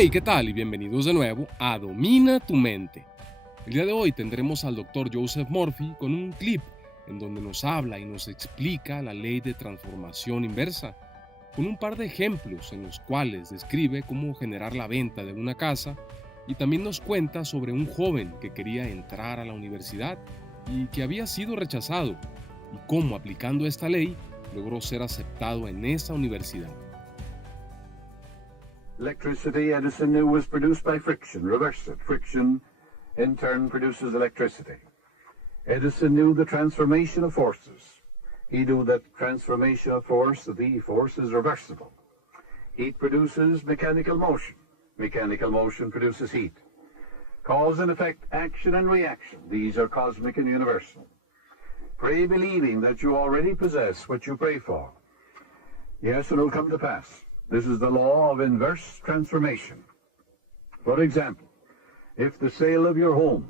Hey, ¿qué tal? Y bienvenidos de nuevo a Domina tu mente. El día de hoy tendremos al Dr. Joseph Murphy con un clip en donde nos habla y nos explica la ley de transformación inversa, con un par de ejemplos en los cuales describe cómo generar la venta de una casa y también nos cuenta sobre un joven que quería entrar a la universidad y que había sido rechazado y cómo aplicando esta ley logró ser aceptado en esa universidad. Electricity, Edison knew, was produced by friction. Reverse it. Friction, in turn, produces electricity. Edison knew the transformation of forces. He knew that transformation of force, the force, is reversible. Heat produces mechanical motion. Mechanical motion produces heat. Cause and effect, action and reaction. These are cosmic and universal. Pray believing that you already possess what you pray for. Yes, it will come to pass. This is the law of inverse transformation. For example, if the sale of your home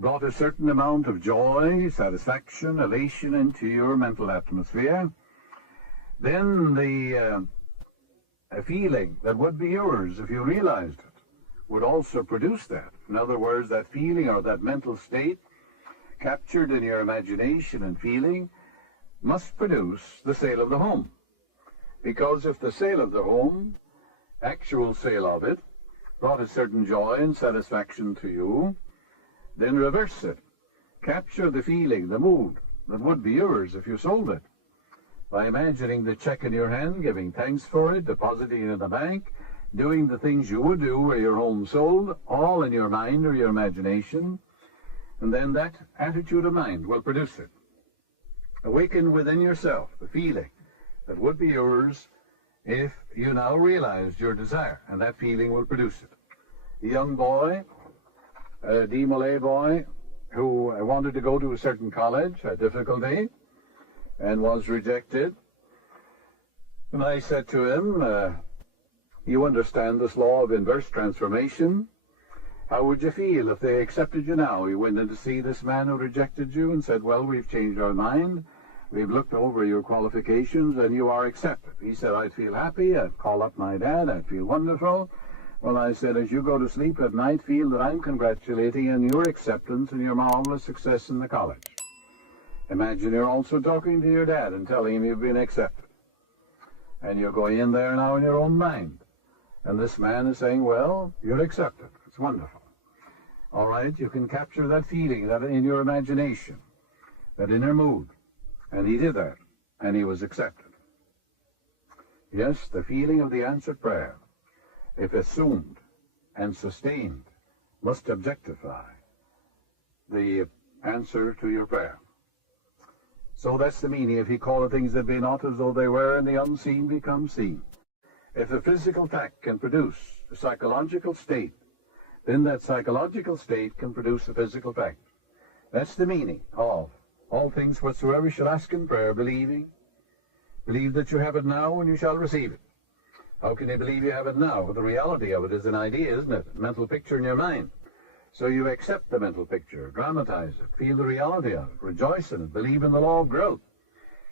brought a certain amount of joy, satisfaction, elation into your mental atmosphere, then the feeling that would be yours if you realized it would also produce that. In other words, that feeling or that mental state captured in your imagination and feeling must produce the sale of the home. Because if the sale of the home, actual sale of it, brought a certain joy and satisfaction to you, then reverse it. Capture the feeling, the mood that would be yours if you sold it. By imagining the check in your hand, giving thanks for it, depositing it in the bank, doing the things you would do were your home sold, all in your mind or your imagination, and then that attitude of mind will produce it. Awaken within yourself the feeling that would be yours if you now realized your desire, and that feeling will produce it. A young boy, a Malay boy, who wanted to go to a certain college, had difficulty, and was rejected. And I said to him, you understand this law of inverse transformation? How would you feel if they accepted you now? You went in to see this man who rejected you and said, well, we've changed our mind. We've looked over your qualifications and you are accepted. He said, I'd feel happy, I'd call up my dad, I'd feel wonderful. Well, I said, as you go to sleep at night, feel that I'm congratulating on your acceptance and your marvelous success in the college. Imagine you're also talking to your dad and telling him you've been accepted. And you're going in there now in your own mind. And this man is saying, well, you're accepted. It's wonderful. All right, you can capture that feeling that in your imagination, that inner mood. And he did that, and he was accepted. Yes, the feeling of the answered prayer, if assumed and sustained, must objectify the answer to your prayer. So that's the meaning. If he calleth things that be not as though they were, and the unseen become seen. If a physical fact can produce a psychological state, then that psychological state can produce a physical fact. That's the meaning of all things whatsoever you shall ask in prayer, believing. Believe that you have it now and you shall receive it. How can you believe you have it now? Well, the reality of it is an idea, isn't it? A mental picture in your mind. So you accept the mental picture, dramatize it, feel the reality of it, rejoice in it, believe in the law of growth,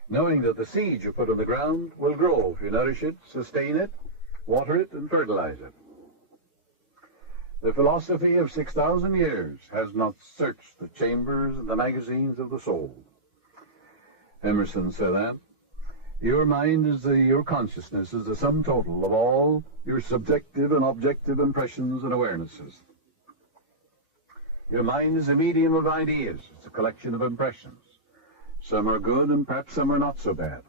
knowing that the seed you put on the ground will grow if you nourish it, sustain it, water it, and fertilize it. The philosophy of 6,000 years has not searched the chambers and the magazines of the soul. Emerson said that. Your mind is your consciousness is the sum total of all your subjective and objective impressions and awarenesses. Your mind is a medium of ideas. It's a collection of impressions. Some are good and perhaps some are not so bad.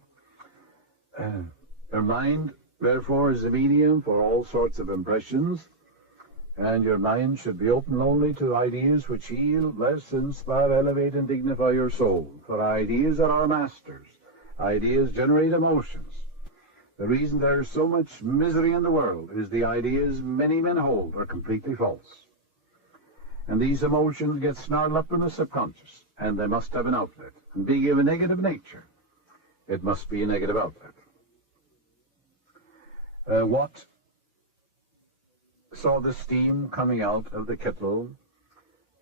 Your mind, therefore, is a medium for all sorts of impressions. And your mind should be open only to ideas which heal, bless, inspire, elevate, and dignify your soul. For ideas are our masters. Ideas generate emotions. The reason there is so much misery in the world is the ideas many men hold are completely false. And these emotions get snarled up in the subconscious, and they must have an outlet. And being of a negative nature, it must be a negative outlet. What saw the steam coming out of the kettle?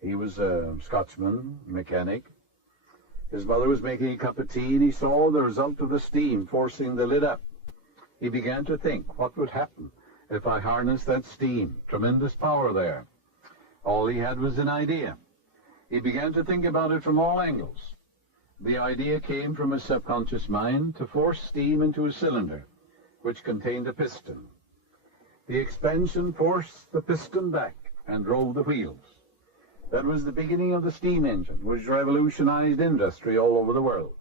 He was a Scotsman, mechanic. His mother was making a cup of tea, and he saw the result of the steam forcing the lid up. He began to think what would happen if I harnessed that steam. Tremendous power there. All he had was an idea. He began to think about it from all angles. The idea came from his subconscious mind to force steam into a cylinder, which contained a piston. The expansion forced the piston back and drove the wheels. That was the beginning of the steam engine, which revolutionized industry all over the world.